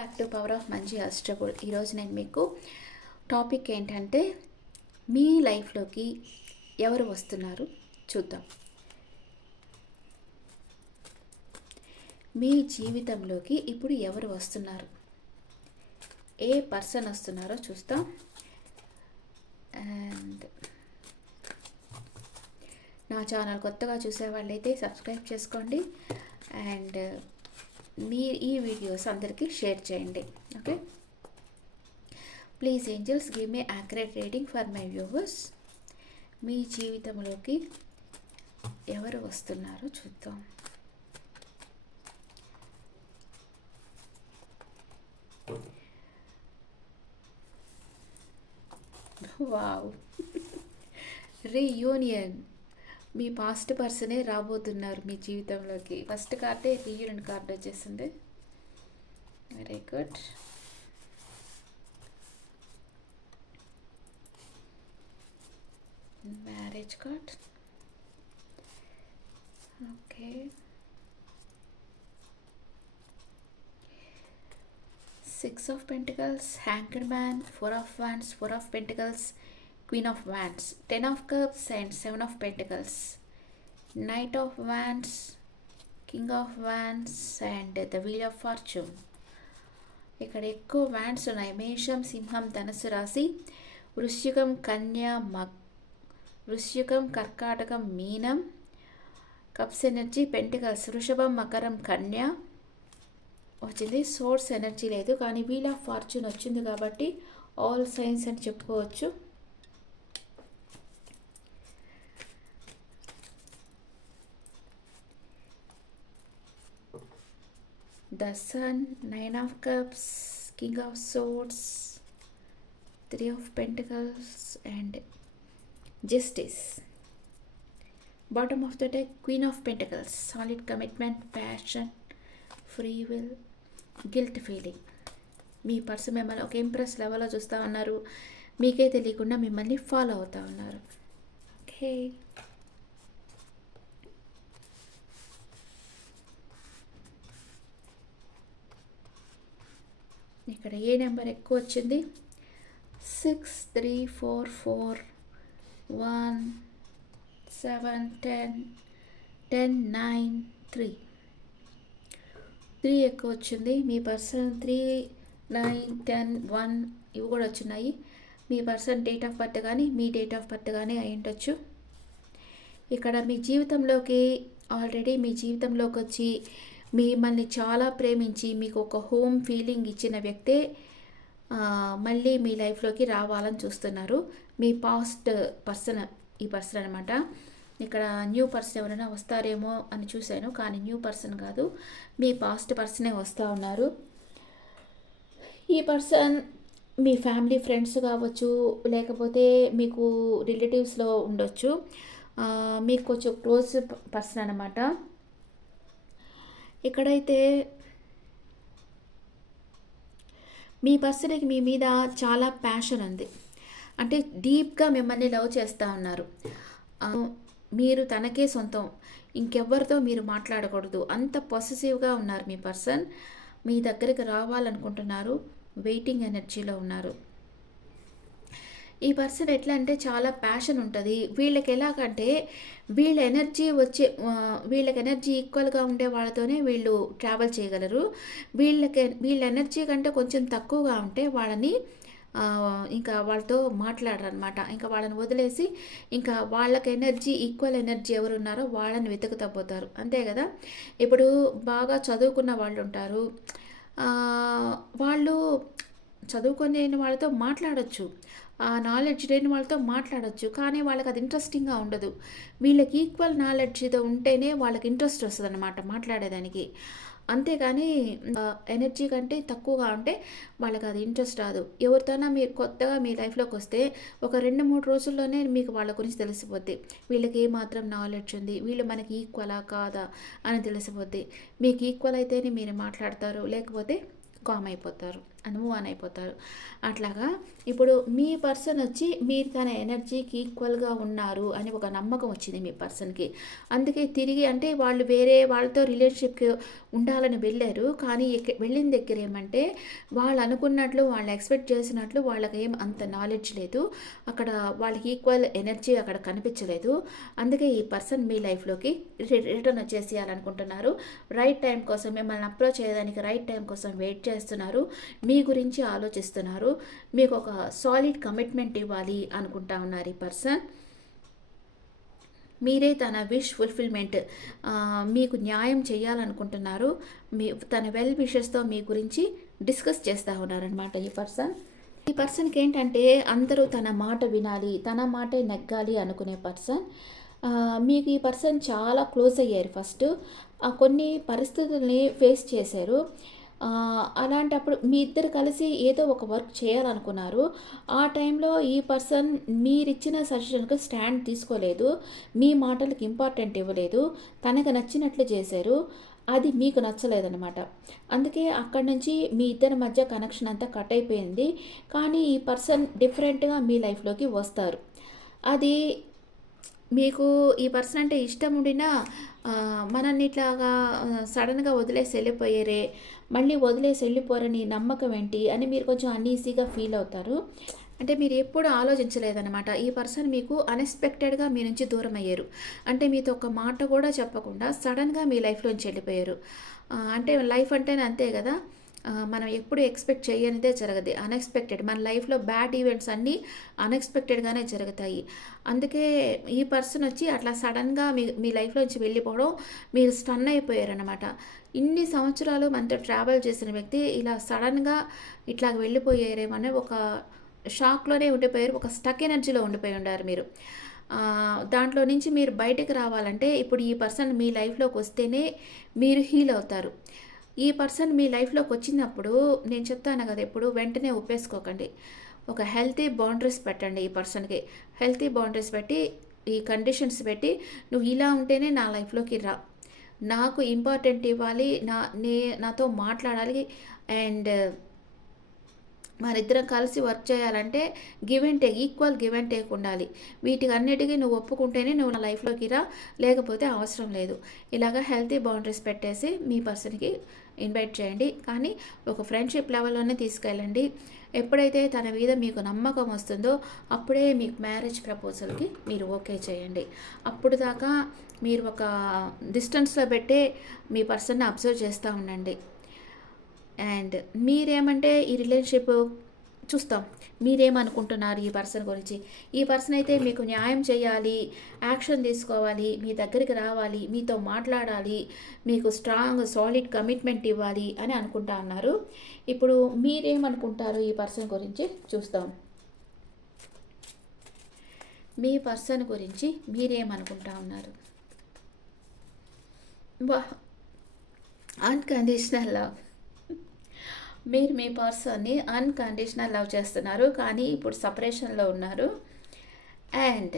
Back to power of మంచి అస్ట్రబుల్. ఈరోజు నేను మీకు టాపిక్ ఏంటంటే మీ లైఫ్లోకి ఎవరు వస్తున్నారు చూద్దాం. మీ జీవితంలోకి ఇప్పుడు ఎవరు వస్తున్నారు, ఏ పర్సన్ వస్తున్నారో చూస్తాం. అండ్ నా ఛానల్ కొత్తగా చూసే వాళ్ళైతే సబ్స్క్రైబ్ చేసుకోండి అండ్ మీ ఈ వీడియోస్ అందరికీ షేర్ చేయండి. Okay, please angels give me accurate reading for my viewers. మీ జీవితంలోకి ఎవరు వస్తున్నారో చూద్దాం. Wow, reunion. మీ పాస్ట్ పర్సనే రాబోతున్నారు మీ జీవితంలోకి. ఫస్ట్ కార్డే రీయూనియన్ కార్డ్ వచ్చేసింది. Very good. Marriage card. Okay, six of pentacles, hanged man, four of wands, four of pentacles, Queen of Wands, 10 of Cups and 7 of Pentacles, Knight of Wands, King of Wands and the Wheel of Fortune. ఇక్కడ ఎక్కువ wands ఉన్నాయి. మేషం, సింహం, ధనుసు రాశి, వృశ్చికం, కన్య, వృశ్చికం, కర్కాటకం, మీనం, cups energy, pentacles, వృషభం, మకరం, కన్య వచ్చింది. సోర్స్ ఎనర్జీ లేదు కానీ వీల్ ఆఫ్ ఫార్చ్యూన్ వచ్చింది కాబట్టి ఆల్ సైన్స్ అని చెప్పుకోవచ్చు. The Sun, 9 of Cups, King of Swords, 3 of Pentacles and Justice. Bottom of the deck, Queen of Pentacles, solid commitment, passion, free will, guilt feeling. Me person మిమ్మల్ని ఒక impress లెవెల్లో చూస్తూ ఉన్నారు, మీకే తెలియకుండా మిమ్మల్ని ఫాలో అవుతూ ఉన్నారు. ఓకే, ఇక్కడ ఏ నెంబర్ ఎక్కువ వచ్చింది? 6, 3, 4, 4, 1, 7, 10, 10, 9, 3 ఎక్కువ వచ్చింది. మీ పర్సన్ 3, 9, 10, 1 ఇవి కూడా వచ్చినాయి. మీ పర్సన్ డేట్ ఆఫ్ బర్త్ కానీ మీ డేట్ ఆఫ్ బర్త్ కానీ అయి ఉండొచ్చు. ఇక్కడ మీ జీవితంలోకి ఆల్రెడీ మీ జీవితంలోకి వచ్చి మిమ్మల్ని చాలా ప్రేమించి మీకు ఒక హోమ్ ఫీలింగ్ ఇచ్చిన వ్యక్తే మళ్ళీ మీ లైఫ్లోకి రావాలని చూస్తున్నారు. మీ పాస్ట్ పర్సన్ ఈ పర్సన్ అనమాట. ఇక్కడ న్యూ పర్సన్ ఎవరైనా వస్తారేమో అని చూశాను కానీ న్యూ పర్సన్ కాదు, మీ పాస్ట్ పర్సనే వస్తూ ఉన్నారు. ఈ పర్సన్ మీ ఫ్యామిలీ ఫ్రెండ్స్ కావచ్చు, లేకపోతే మీకు రిలేటివ్స్లో ఉండొచ్చు. మీకు కొంచెం క్లోజ్ పర్సన్ అనమాట. ఇక్కడైతే మీ పర్సన్కి మీ మీద చాలా ప్యాషన్ ఉంది, అంటే డీప్గా మిమ్మల్ని లవ్ చేస్తూ ఉన్నారు. మీరు తనకే సొంతం, ఇంకెవ్వరితో మీరు మాట్లాడకూడదు, అంత పొసెసివ్గా ఉన్నారు మీ పర్సన్. మీ దగ్గరికి రావాలనుకుంటున్నారు, వెయిటింగ్ ఎనర్జీలో ఉన్నారు. ఈ పర్సన్ ఎట్లా అంటే చాలా ప్యాషన్ ఉంటుంది వీళ్ళకి. ఎలాగంటే వీళ్ళ ఎనర్జీ ఈక్వల్గా ఉండే వాళ్ళతోనే వీళ్ళు ట్రావెల్ చేయగలరు. వీళ్ళ ఎనర్జీ కంటే కొంచెం తక్కువగా ఉంటే వాళ్ళని ఇంకా వాళ్ళతో మాట్లాడరు అనమాట. ఇంకా వాళ్ళని వదిలేసి ఇంకా వాళ్ళకి ఈక్వల్ ఎనర్జీ ఎవరు ఉన్నారో వాళ్ళని వెతుకుతా పోతారు, అంతే కదా. ఇప్పుడు బాగా చదువుకున్న వాళ్ళు ఉంటారు, వాళ్ళు చదువుకునే వాళ్ళతో మాట్లాడచ్చు, ఆ నాలెడ్జ్ లేని వాళ్ళతో మాట్లాడచ్చు, కానీ వాళ్ళకి అది ఇంట్రెస్టింగ్గా ఉండదు. వీళ్ళకి ఈక్వల్ నాలెడ్జ్తో ఉంటేనే వాళ్ళకి ఇంట్రెస్ట్ వస్తుంది అనమాట మాట్లాడేదానికి. అంతేగాని ఎనర్జీ కంటే తక్కువగా ఉంటే వాళ్ళకి అది ఇంట్రెస్ట్ రాదు. ఎవరితోనా మీరు కొత్తగా మీ లైఫ్లోకి వస్తే ఒక 2-3 రోజుల్లోనే మీకు వాళ్ళ గురించి తెలిసిపోద్ది. వీళ్ళకి ఏమాత్రం నాలెడ్జ్ ఉంది, వీళ్ళు మనకి ఈక్వలా కాదా అని తెలిసిపోద్ది. మీకు ఈక్వల్ అయితేనే మీరు మాట్లాడతారు, లేకపోతే కామ్ అయిపోతారు. మూవ్ ఆన్ అయిపోతారు. అట్లాగా ఇప్పుడు మీ పర్సన్ వచ్చి మీరు తన ఎనర్జీకి ఈక్వల్గా ఉన్నారు అని ఒక నమ్మకం వచ్చింది మీ పర్సన్కి. అందుకే తిరిగి అంటే వాళ్ళు వేరే వాళ్ళతో రిలేషన్షిప్కి ఉండాలని వెళ్ళారు. కానీ వెళ్ళిన దగ్గర ఏమంటే వాళ్ళు అనుకున్నట్లు వాళ్ళు ఎక్స్పెక్ట్ చేసినట్లు వాళ్ళకి ఏం అంత నాలెడ్జ్ లేదు. అక్కడ వాళ్ళకి ఈక్వల్ ఎనర్జీ అక్కడ కనిపించలేదు. అందుకే ఈ పర్సన్ మీ లైఫ్లోకి రిటర్న్ వచ్చేసేయాలనుకుంటున్నారు. రైట్ టైం కోసం మిమ్మల్ని అప్రోచ్ చేయడానికి రైట్ టైం కోసం వెయిట్ చేస్తున్నారు. మీ గురించి ఆలోచిస్తున్నారు. మీకు ఒక సాలిడ్ కమిట్మెంట్ ఇవ్వాలి అనుకుంటా ఉన్నారు ఈ పర్సన్. మీరే తన విష్ ఫుల్ఫిల్మెంట్ మీకు న్యాయం చేయాలనుకుంటున్నారు. తన వెల్ విషెస్తో మీ గురించి డిస్కస్ చేస్తూ ఉన్నారనమాట ఈ పర్సన్. ఈ పర్సన్కి ఏంటంటే అందరూ తన మాట వినాలి, తన మాటే నెగ్గాలి అనుకునే పర్సన్. మీకు ఈ పర్సన్ చాలా క్లోజ్ అయ్యారు. ఫస్ట్ కొన్ని పరిస్థితుల్ని ఫేస్ చేశారు. అలాంటప్పుడు మీ ఇద్దరు కలిసి ఏదో ఒక వర్క్ చేయాలనుకున్నారు. ఆ టైంలో ఈ పర్సన్ మీరిచ్చిన సజెషన్కి స్టాండ్ తీసుకోలేదు, మీ మాటలకు ఇంపార్టెంట్ ఇవ్వలేదు, తనకు నచ్చినట్లు చేశారు. అది మీకు నచ్చలేదన్నమాట. అందుకే అక్కడి నుంచి మీ ఇద్దరి మధ్య కనెక్షన్ అంతా కట్ అయిపోయింది. కానీ ఈ పర్సన్ డిఫరెంట్గా మీ లైఫ్లోకి వస్తారు. అది మీకు ఈ పర్సన్ అంటే ఇష్టం ఉండినా మనల్ని ఇట్లాగా సడన్గా వదిలేసి వెళ్ళిపోయారే, మళ్ళీ వదిలేసి వెళ్ళిపోరని నమ్మకం ఏంటి అని మీరు కొంచెం అన్ఈజీగా ఫీల్ అవుతారు. అంటే మీరు ఎప్పుడు ఆలోచించలేదన్నమాట. ఈ పర్సన్ మీకు అన్ఎక్స్పెక్టెడ్గా మీ నుంచి దూరం అయ్యారు. అంటే మీతో ఒక మాట కూడా చెప్పకుండా సడన్గా మీ లైఫ్లోంచి వెళ్ళిపోయారు. అంటే లైఫ్ అంటేనే అంతే కదా, మనం ఎప్పుడు ఎక్స్పెక్ట్ చేయనిదే జరగదు. అన్ఎక్స్పెక్టెడ్ మన లైఫ్లో బ్యాడ్ ఈవెంట్స్ అన్నీ అన్ఎక్స్పెక్టెడ్గానే జరుగుతాయి. అందుకే ఈ పర్సన్ వచ్చి అట్లా సడన్గా మీ లైఫ్లోంచి వెళ్ళిపోవడం మీరు స్టన్ అయిపోయారనమాట. ఇన్ని సంవత్సరాలు మనతో ట్రావెల్ చేసిన వ్యక్తి ఇలా సడన్గా ఇట్లా వెళ్ళిపోయారేమనే ఒక షాక్లోనే ఉండిపోయారు. ఒక స్టక్ ఎనర్జీలో ఉండిపోయి ఉండారు మీరు. దాంట్లో నుంచి మీరు బయటకు రావాలంటే ఇప్పుడు ఈ పర్సన్ మీ లైఫ్లోకి వస్తేనే మీరు హీల్ అవుతారు. ఈ పర్సన్ మీ లైఫ్లోకి వచ్చినప్పుడు నేను చెప్తాను కదా, ఎప్పుడు వెంటనే ఒప్పేసుకోకండి. ఒక హెల్తీ బౌండరీస్ పెట్టండి ఈ పర్సన్కి. హెల్తీ బౌండరీస్ పెట్టి ఈ కండిషన్స్ పెట్టి నువ్వు ఇలా ఉంటేనే నా లైఫ్లోకి రా, నాకు ఇంపార్టెంట్ ఇవ్వాలి, నాతో మాట్లాడాలి, అండ్ మరిద్దరం కలిసి వర్క్ చేయాలంటే give and take, equal give and take ఉండాలి. వీటికి అన్నిటికీ నువ్వు ఒప్పుకుంటేనే నువ్వు నా లైఫ్లోకి రా, లేకపోతే అవసరం లేదు. ఇలాగ హెల్తీ బౌండరీస్ పెట్టేసి మీ పర్సన్కి ఇన్వైట్ చేయండి. కానీ ఒక ఫ్రెండ్షిప్ లెవెల్లోనే తీసుకెళ్ళండి. ఎప్పుడైతే తన మీద మీకు నమ్మకం వస్తుందో అప్పుడే మీకు మ్యారేజ్ ప్రపోజల్కి మీరు ఓకే చేయండి. అప్పుడు దాకా మీరు ఒక డిస్టెన్స్లో పెట్టే మీ పర్సన్ని అబ్జర్వ్ చేస్తూ ఉండండి. అండ్ మీరేమంటే ఈ రిలేషన్షిప్ చూస్తాం, మీరేమనుకుంటున్నారు ఈ పర్సన్ గురించి. ఈ పర్సన్ అయితే మీకు న్యాయం చేయాలి, యాక్షన్ తీసుకోవాలి, మీ దగ్గరికి రావాలి, మీతో మాట్లాడాలి, మీకు స్ట్రాంగ్ సాలిడ్ కమిట్మెంట్ ఇవ్వాలి అని అనుకుంటా ఉన్నారు. ఇప్పుడు మీరేమనుకుంటారు ఈ పర్సన్ గురించి చూస్తాం. మీ పర్సన్ గురించి మీరేమనుకుంటా ఉన్నారు. Unconditional love. మీరు మీ పర్సన్ని అన్కండిషనల్ లవ్ చేస్తున్నారు, కానీ ఇప్పుడు సపరేషన్లో ఉన్నారు. అండ్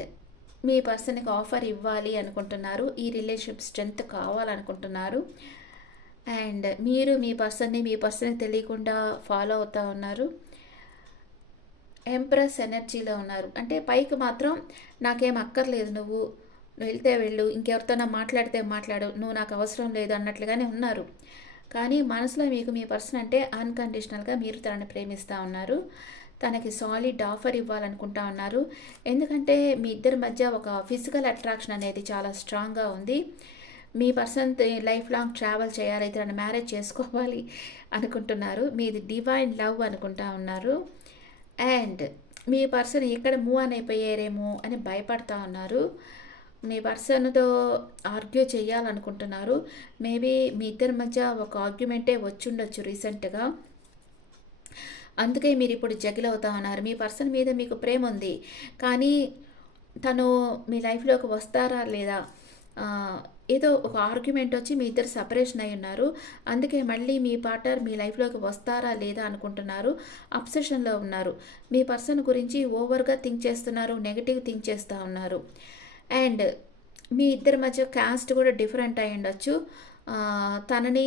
మీ పర్సన్కి ఆఫర్ ఇవ్వాలి అనుకుంటున్నారు, ఈ రిలేషన్షిప్ స్ట్రెంత్ కావాలనుకుంటున్నారు. అండ్ మీరు మీ పర్సన్కి తెలియకుండా ఫాలో అవుతూ ఉన్నారు. ఎంప్రెస్ ఎనర్జీలో ఉన్నారు. అంటే పైకి మాత్రం నాకేం అక్కర్లేదు, నువ్వు వెళ్తే వెళ్ళు, ఇంకెవరితోనా మాట్లాడితే మాట్లాడు, నువ్వు నాకు అవసరం లేదు అన్నట్లుగానే ఉన్నారు. కానీ మనసులో మీకు మీ పర్సన్ అంటే అన్కండిషనల్గా మీరు తనని ప్రేమిస్తూ ఉన్నారు. తనకి సాలిడ్ ఆఫర్ ఇవ్వాలనుకుంటా ఉన్నారు. ఎందుకంటే మీ ఇద్దరి మధ్య ఒక ఫిజికల్ అట్రాక్షన్ అనేది చాలా స్ట్రాంగ్గా ఉంది. మీ పర్సన్ లైఫ్ లాంగ్ ట్రావెల్ చేయాలి, తనని మ్యారేజ్ చేసుకోవాలి అనుకుంటున్నారు. మీది డివైన్ లవ్ అనుకుంటా ఉన్నారు. అండ్ మీ పర్సన్ ఎక్కడ మూవ్ ఆన్ అయిపోయారేమో అని భయపడతా ఉన్నారు. మీ పర్సన్తో ఆర్గ్యూ చేయాలనుకుంటున్నారు. మేబీ మీ ఇద్దరి మధ్య ఒక ఆర్గ్యుమెంటే వచ్చుండొచ్చు రీసెంట్గా. అందుకే మీరు ఇప్పుడు జగిల్ అవుతా ఉన్నారు. మీ పర్సన్ మీద మీకు ప్రేమ ఉంది, కానీ తను మీ లైఫ్లోకి వస్తారా లేదా, ఏదో ఒక ఆర్గ్యుమెంట్ వచ్చి మీ ఇద్దరు సపరేషన్ అయి ఉన్నారు. అందుకే మళ్ళీ మీ పార్ట్నర్ మీ లైఫ్లోకి వస్తారా లేదా అనుకుంటున్నారు. అబ్సెషన్లో ఉన్నారు. మీ పర్సన్ గురించి ఓవర్గా థింక్ చేస్తున్నారు, నెగిటివ్ థింక్ చేస్తూ ఉన్నారు. అండ్ మీ ఇద్దరి మధ్య కాస్ట్ కూడా డిఫరెంట్ అయి ఉండొచ్చు. తనని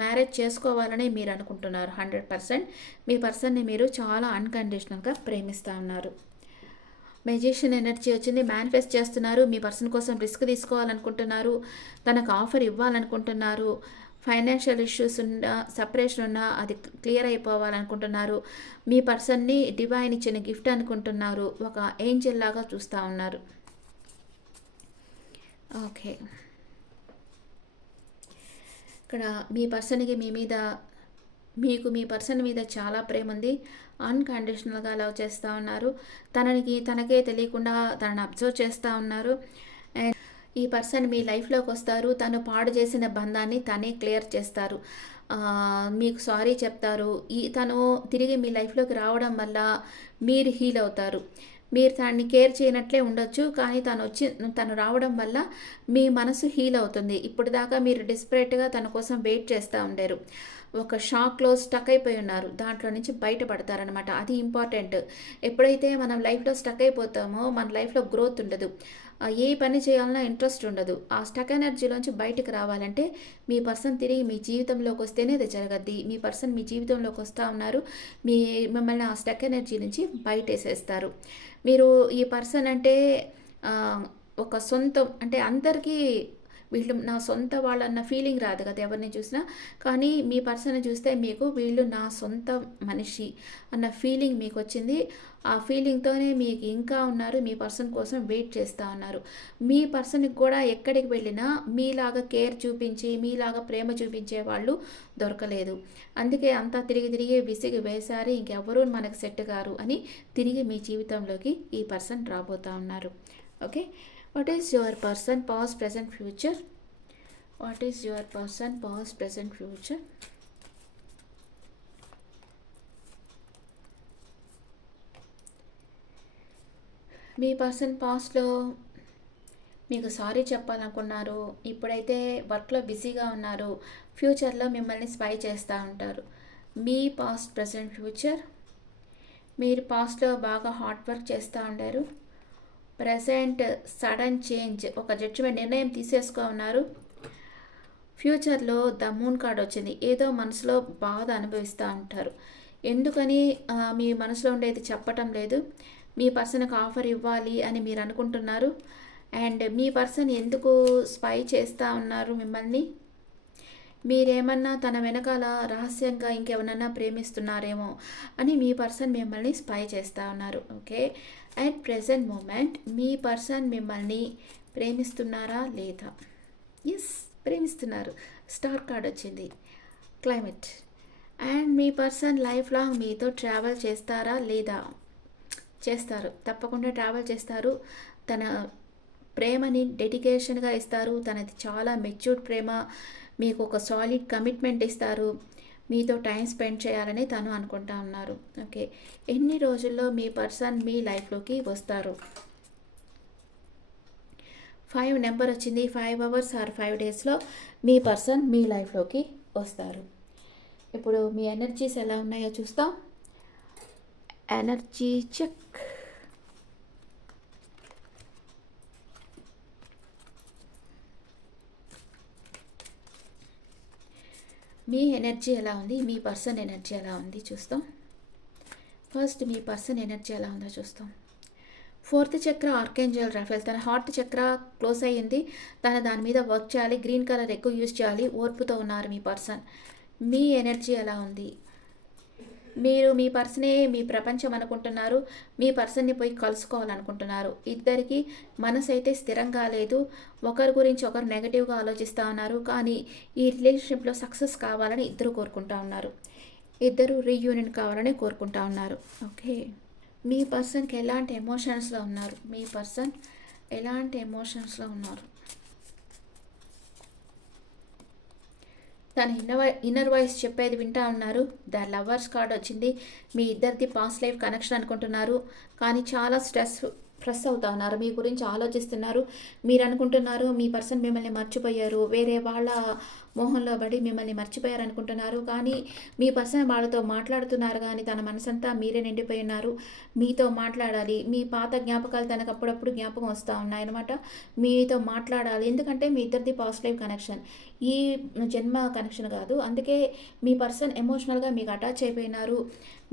మ్యారేజ్ చేసుకోవాలని మీరు అనుకుంటున్నారు. 100% మీ పర్సన్ని మీరు చాలా అన్కండిషనల్గా ప్రేమిస్తూ ఉన్నారు. మెజిషియన్ ఎనర్జీ వచ్చింది. మేనిఫెస్ట్ చేస్తున్నారు. మీ పర్సన్ కోసం రిస్క్ తీసుకోవాలనుకుంటున్నారు. తనకు ఆఫర్ ఇవ్వాలనుకుంటున్నారు. ఫైనాన్షియల్ ఇష్యూస్ ఉన్నా, సపరేషన్ ఉన్నా అది క్లియర్ అయిపోవాలనుకుంటున్నారు. మీ పర్సన్ని డివైన్ ఇచ్చిన గిఫ్ట్ అనుకుంటున్నారు. ఒక ఏంజెల్ లాగా చూస్తూ ఉన్నారు. ఓకే, ఇక్కడ మీ పర్సన్కి మీకు మీ పర్సన్ మీద చాలా ప్రేమ ఉంది. అన్కండిషనల్గా లవ్ చేస్తూ ఉన్నారు. తనకే తెలియకుండా తనని అబ్జర్వ్ చేస్తూ ఉన్నారు. అండ్ ఈ పర్సన్ మీ లైఫ్లోకి వస్తారు. తను పాడు చేసిన బంధాన్ని తనే క్లియర్ చేస్తారు. మీకు సారీ చెప్తారు. తను తిరిగి మీ లైఫ్లోకి రావడం వల్ల మీరు హీల్ అవుతారు. మీరు తనని కేర్ చేయనట్లే ఉండొచ్చు, కానీ తను రావడం వల్ల మీ మనసు హీల్ అవుతుంది. ఇప్పుడు దాకా మీరు డిస్పరేట్గా తన కోసం వెయిట్ చేస్తూ ఉండారు. ఒక షాక్లో స్టక్ అయిపోయి ఉన్నారు. దాంట్లో నుంచి బయటపడతారనమాట. అది ఇంపార్టెంట్. ఎప్పుడైతే మనం లైఫ్లో స్టక్ అయిపోతామో మన లైఫ్లో గ్రోత్ ఉండదు. ఏ పని చేయాలన్నా ఇంట్రెస్ట్ ఉండదు. ఆ స్టక్ ఎనర్జీలోంచి బయటకు రావాలంటే మీ పర్సన్ తిరిగి మీ జీవితంలోకి వస్తేనే అది జరగద్ది. మీ పర్సన్ మీ జీవితంలోకి వస్తూ ఉన్నారు. మిమ్మల్ని ఆ స్టక్ ఎనర్జీ నుంచి బయటేసేస్తారు. మీరు ఈ పర్సన్ అంటే ఒక సొంతం అంటే అందరికీ వీళ్ళు నా సొంత వాళ్ళన్న ఫీలింగ్ రాదు కదా ఎవరిని చూసినా. కానీ మీ పర్సన్ చూస్తే మీకు వీళ్ళు నా సొంత మనిషి అన్న ఫీలింగ్ మీకు వచ్చింది. ఆ ఫీలింగ్తోనే మీకు ఇంకా ఉన్నారు. మీ పర్సన్ కోసం వెయిట్ చేస్తూ ఉన్నారు. మీ పర్సన్కి కూడా ఎక్కడికి వెళ్ళినా మీలాగా కేర్ చూపించి మీలాగా ప్రేమ చూపించే వాళ్ళు దొరకలేదు. అందుకే అంతా తిరిగి విసిగి వేసారి ఇంకెవరూ మనకు సెట్ కారు అని తిరిగి మీ జీవితంలోకి ఈ పర్సన్ రాబోతూ ఉన్నారు. Okay, what is your person past present future? What is your person past present future? Me person పాస్ట్లో మీకు సారీ చెప్పాలనుకున్నారు. ఇప్పుడైతే వర్క్లో బిజీగా ఉన్నారు. ఫ్యూచర్లో మిమ్మల్ని స్పై చేస్తూ ఉంటారు. మీ పాస్ట్ ప్రజెంట్ ఫ్యూచర్, మీరు పాస్ట్లో బాగా హార్డ్ వర్క్ చేస్తూ ఉండారు. ప్రజెంట్ సడన్ చేంజ్, ఒక జడ్జిమెంట్ నిర్ణయం తీసేసుకో ఉన్నారు. ఫ్యూచర్లో ద మూన్ కార్డ్ వచ్చింది. ఏదో మనసులో బాధ అనుభవిస్తూ ఉంటారు. ఎందుకని మీ మనసులో ఉండేది చెప్పటం లేదు. మీ పర్సన్కి ఆఫర్ ఇవ్వాలి అని మీరు అనుకుంటున్నారు. అండ్ మీ పర్సన్ ఎందుకు స్పై చేస్తూ ఉన్నారు మిమ్మల్ని? మీరేమన్నా తన వెనకాల రహస్యంగా ఇంకెవరన్నా ప్రేమిస్తున్నారేమో అని మీ పర్సన్ మిమ్మల్ని స్పై చేస్తూ ఉన్నారు. ఓకే, అట్ ప్రెజెంట్ మూమెంట్ మీ పర్సన్ మిమ్మల్ని ప్రేమిస్తున్నారా లేదా? ఎస్, ప్రేమిస్తున్నారు. స్టార్ కార్డ్ వచ్చింది, క్లైమేట్. అండ్ మీ పర్సన్ లైఫ్ లాంగ్ మీతో ట్రావెల్ చేస్తారా లేదా? చేస్తారు, తప్పకుండా ట్రావెల్ చేస్తారు. తన ప్రేమని డెడికేషన్గా ఇస్తారు. తనది చాలా మెచ్యూర్డ్ ప్రేమ. మీకు ఒక సాలిడ్ కమిట్మెంట్ ఇస్తారు. మీతో టైం స్పెండ్ చేయాలని తను అనుకుంటా ఉన్నారు. ఓకే, ఎన్ని రోజుల్లో మీ పర్సన్ మీ లైఫ్లోకి వస్తారు? 5 నెంబర్ వచ్చింది. 5 hours ఆర్ 5 daysలో మీ పర్సన్ మీ లైఫ్లోకి వస్తారు. ఇప్పుడు మీ ఎనర్జీస్ ఎలా ఉన్నాయో చూస్తాం. Energy check. మీ ఎనర్జీ ఎలా ఉంది, మీ పర్సన్ ఎనర్జీ ఎలా ఉంది చూస్తాం. ఫస్ట్ మీ పర్సన్ ఎనర్జీ ఎలా ఉందో చూస్తాం. 4th చక్ర ఆర్కేంజల్ రాఫెల్. తన హార్ట్ చక్ర క్లోజ్ అయ్యింది. దాని మీద వర్క్ చేయాలి. గ్రీన్ కలర్ ఎక్కువ యూజ్ చేయాలి. ఓర్పుతో ఉన్నారు మీ పర్సన్. మీ ఎనర్జీ ఎలా ఉంది? మీరు మీ పర్సనే మీ ప్రపంచం అనుకుంటున్నారు. మీ పర్సన్ని పోయి కలుసుకోవాలనుకుంటున్నారు. ఇద్దరికి మనసు అయితే స్థిరంగా లేదు. ఒకరి గురించి ఒకరు నెగటివ్గా ఆలోచిస్తూ ఉన్నారు. కానీ ఈ రిలేషన్షిప్లో సక్సెస్ కావాలని ఇద్దరు కోరుకుంటా ఉన్నారు. ఇద్దరు రీయూనియన్ కావాలని కోరుకుంటా ఉన్నారు. ఓకే, మీ పర్సన్కి ఎలాంటి ఎమోషన్స్లో ఉన్నారు? మీ పర్సన్ ఎలాంటి ఎమోషన్స్లో ఉన్నారు? తన ఇన్నర్ వాయిస్ చెప్పేది వింటా ఉన్నారు. ద లవర్స్ కార్డ్ వచ్చింది. మీ ఇద్దరిది పాస్ట్ లైఫ్ కనెక్షన్ అనుకుంటున్నారు. కానీ చాలా స్ట్రెస్ అవుతా ఉన్నారు. మీ గురించి ఆలోచిస్తున్నారు. మీరు అనుకుంటున్నారు మీ పర్సన్ మిమ్మల్ని మర్చిపోయారు, వేరే వాళ్ళ మోహంలో పడి మిమ్మల్ని మర్చిపోయారనుకుంటున్నారు. కానీ మీ పర్సన్ వాళ్ళతో మాట్లాడుతున్నారు కానీ తన మనసంతా మీరే నిండిపోయి ఉన్నారు. మీతో మాట్లాడాలి. మీ పాత జ్ఞాపకాలు తనకు అప్పుడప్పుడు జ్ఞాపకం వస్తూ ఉన్నాయన్నమాట. మీతో మాట్లాడాలి. ఎందుకంటే మీ ఇద్దరిది పాస్ట్ లైఫ్ కనెక్షన్. ఈ జన్మ కనెక్షన్ కాదు. అందుకే మీ పర్సన్ ఎమోషనల్గా మీకు అటాచ్ అయిపోయినారు.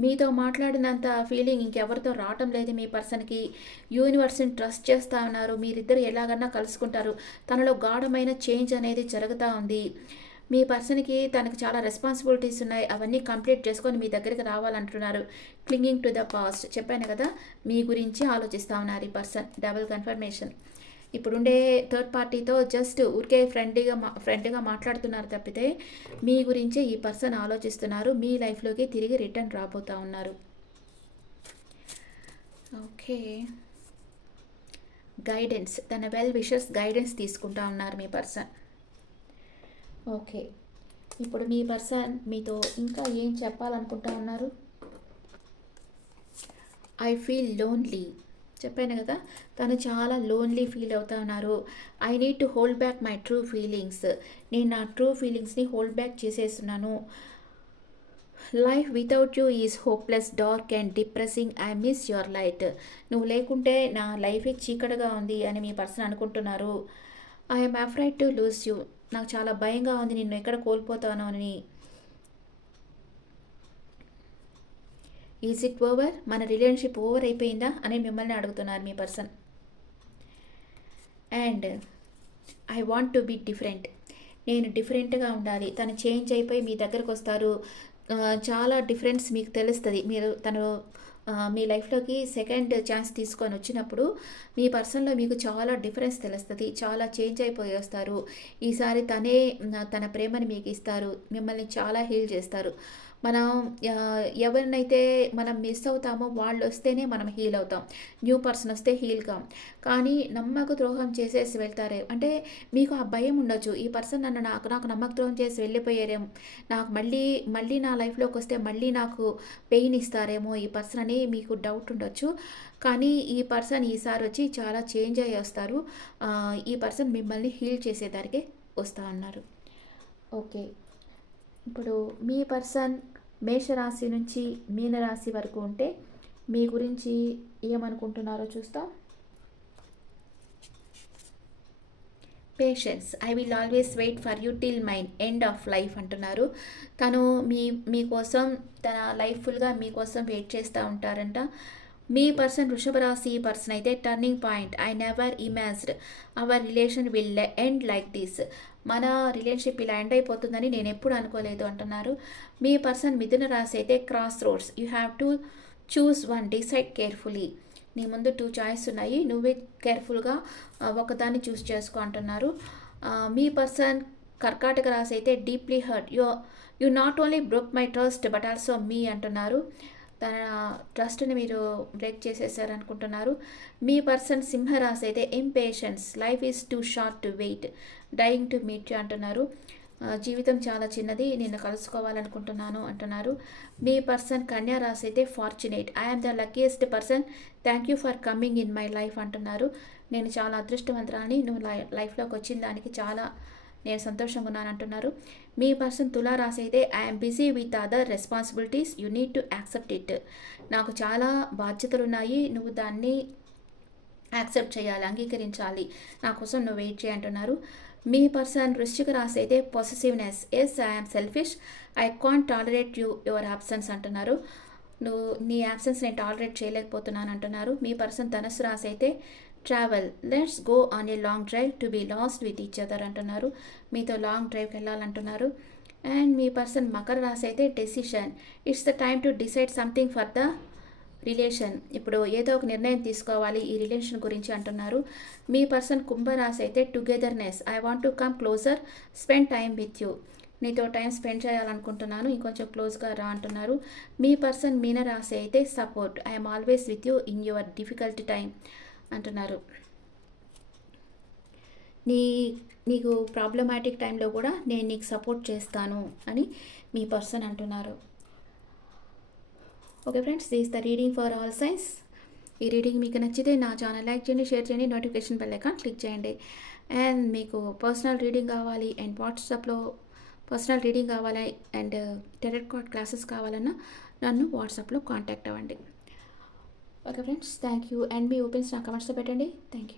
మీతో మాట్లాడినంత ఫీలింగ్ ఇంకెవరితో రావటం లేదు మీ పర్సన్కి. యూనివర్స్ని ట్రస్ట్ చేస్తూ ఉన్నారు. మీరిద్దరు ఎలాగన్నా కలుసుకుంటారు. తనలో గాఢమైన చేంజ్ అనేది జరుగుతూ ఉంది. మీ పర్సన్కి తనకు చాలా రెస్పాన్సిబిలిటీస్ ఉన్నాయి. అవన్నీ కంప్లీట్ చేసుకొని మీ దగ్గరికి రావాలంటున్నారు. క్లింగింగ్ టు ద పాస్ట్ చెప్పాను కదా, మీ గురించి ఆలోచిస్తూ ఉన్నారు ఈ పర్సన్. Double confirmation. ఇప్పుడుండే థర్డ్ పార్టీతో జస్ట్ ఊరికే ఫ్రెండ్గా మాట్లాడుతున్నారు తప్పితే మీ గురించే ఈ పర్సన్ ఆలోచిస్తున్నారు. మీ లైఫ్లోకి తిరిగి రిటర్న్ రాబోతూ ఉన్నారు. ఓకే, గైడెన్స్, తన వెల్ విషర్స్ గైడెన్స్ తీసుకుంటా ఉన్నారు మీ పర్సన్. ఓకే, ఇప్పుడు మీ పర్సన్ మీతో ఇంకా ఏం చెప్పాలనుకుంటా ఉన్నారు? ఐ ఫీల్ లోన్లీ చెప్పాను కదా, తను చాలా లోన్లీ ఫీల్ అవుతా ఉన్నారు. I need to hold back my true feelings. నేను నా ట్రూ ఫీలింగ్స్ని హోల్డ్ బ్యాక్ చేసేస్తున్నాను. Life without you is hopeless, dark and depressing. I miss your light. నువ్వు లేకుంటే నా లైఫే చీకటిగా ఉంది అని మీ పర్సన్ అనుకుంటున్నారు. I'm afraid to lose you. నాకు చాలా భయంగా ఉంది నిన్ను ఎక్కడ కోల్పోతాను అని. Is it over? మన రిలేషన్షిప్ ఓవర్ అయిపోయిందా అని మిమ్మల్ని అడుగుతున్నారు మీ person. And I want to be different. నేను డిఫరెంట్గా ఉండాలి. తను చేంజ్ అయిపోయి మీ దగ్గరకు వస్తారు. చాలా డిఫరెన్స్ మీకు తెలుస్తుంది. తను మీ లైఫ్లోకి సెకండ్ ఛాన్స్ తీసుకొని వచ్చినప్పుడు మీ పర్సన్లో మీకు చాలా డిఫరెన్స్ తెలుస్తుంది. చాలా చేంజ్ అయిపోయి వస్తారు. ఈసారి తన ప్రేమని మీకు ఇస్తారు. మిమ్మల్ని చాలా హీల్ చేస్తారు. మనం ఎవరినైతే మనం మిస్ అవుతామో వాళ్ళు వస్తేనే మనం హీల్ అవుతాం. న్యూ పర్సన్ వస్తే హీల్ కాం. కానీ నమ్మక ద్రోహం చేసేసి వెళ్తారే అంటే మీకు ఆ భయం ఉండొచ్చు. ఈ పర్సన్ నాకు నమ్మక ద్రోహం చేసి వెళ్ళిపోయారేమో, నాకు మళ్ళీ నా లైఫ్లోకి వస్తే మళ్ళీ నాకు పెయిన్ ఇస్తారేమో ఈ పర్సన్ అని మీకు డౌట్ ఉండొచ్చు. కానీ ఈ పర్సన్ ఈసారి వచ్చి చాలా చేంజ్ అయ్యి వస్తారు. ఈ పర్సన్ మిమ్మల్ని హీల్ చేసేదానికి వస్తూ ఉన్నారు. ఓకే, ఇప్పుడు మీ పర్సన్ మేషరాశి నుంచి మీనరాశి వరకు ఉంటే మీ గురించి ఏమనుకుంటున్నారో చూస్తాం. Patience, I will always wait for you till my end of life అంటున్నారు. తను మీకోసం తన లైఫ్ ఫుల్గా మీకోసం వెయిట్ చేస్తూ ఉంటారంట. మీ పర్సన్ వృషభ రాశి పర్సన్ అయితే turning point. I never imagined hour relation will end like this. మన రిలేషన్షిప్ ఇలా ఎండ్ అయిపోతుందని నేను ఎప్పుడు అనుకోలేదు అంటున్నారు. మీ పర్సన్ మిథున రాశి అయితే cross roads. You have to choose one, decide carefully. నీ ముందు 2 చాయిస్ ఉన్నాయి, నువ్వే కేర్ఫుల్గా ఒకదాన్ని చూస్ చేసుకో అంటున్నారు. మీ పర్సన్ కర్కాటక రాశి అయితే deeply hurt. You not only broke my trust but also మీ అంటున్నారు. తన ట్రస్ట్ని మీరు బ్రేక్ చేసేసారనుకుంటున్నారు. మీ పర్సన్ సింహరాశి అయితే impatience. Life is too short to wait, dying to meet you అంటున్నారు. జీవితం చాలా చిన్నది, నిన్ను కలుసుకోవాలనుకుంటున్నాను అంటున్నారు. మీ పర్సన్ కన్యా రాశి అయితే fortunate. I'm the luckiest person, thank you for coming in my life అంటున్నారు. నేను చాలా అదృష్టవంతురాని, నువ్వు లైఫ్లోకి వచ్చిన దానికి చాలా నేను సంతోషంగా ఉన్నాను అంటున్నారు. మీ పర్సన్ తులా రాశి అయితే I'm busy with other responsibilities, you need to accept it. నాకు చాలా బాధ్యతలు ఉన్నాయి, నువ్వు దాన్ని యాక్సెప్ట్ చేయాలి, అంగీకరించాలి, నా కోసం నువ్వు వెయిట్ చేయి అంటున్నారు. మీ పర్సన్ వృశ్చిక రాశి అయితే possessiveness. Yes, I'm selfish, I can't tolerate your absence అంటున్నారు. నీ అబ్సెన్స్ నేను టాలరేట్ చేయలేకపోతున్నాను అంటున్నారు. మీ పర్సన్ ధనుసు రాశి అయితే travel, let's go on a long drive to be lost with each other అంటున్నారు. మీతో లాంగ్ డ్రైవ్కి వెళ్ళాలంటున్నారు. అండ్ మీ పర్సన్ మకర రాశి అయితే decision. It's the time to decide something for the relation. ఇప్పుడు ఏదో ఒక నిర్ణయం తీసుకోవాలి ఈ రిలేషన్ గురించి అంటున్నారు. మీ పర్సన్ కుంభరాశి అయితే togetherness. I want to come closer, spend time with you. నీతో టైం స్పెండ్ చేయాలనుకుంటున్నాను, ఇంకొంచెం క్లోజ్గా రా అంటున్నారు. మీ పర్సన్ మీనరాశి అయితే support. I'm always with you in your difficult time అంటున్నారు. నీకు ప్రాబ్లమాటిక్ టైంలో కూడా నేను నీకు సపోర్ట్ చేస్తాను అని మీ పర్సన్ అంటున్నారు. Okay friends, this the reading for all science. ఈ రీడింగ్ మీకు నచ్చితే నా ఛానల్ లైక్ చేయండి, షేర్ చేయండి, నోటిఫికేషన్ బెల్ ఐకాన్ క్లిక్ చేయండి. అండ్ మీకు పర్సనల్ రీడింగ్ కావాలి అండ్ వాట్సాప్లో పర్సనల్ రీడింగ్ కావాలి అండ్ టెరెట్ కార్డ్ క్లాసెస్ కావాలన్నా నన్ను వాట్సాప్లో కాంటాక్ట్ అవ్వండి. Okay friends, thank you. And me opinions నా కమెంట్స్లో పెట్టండి. Thank you.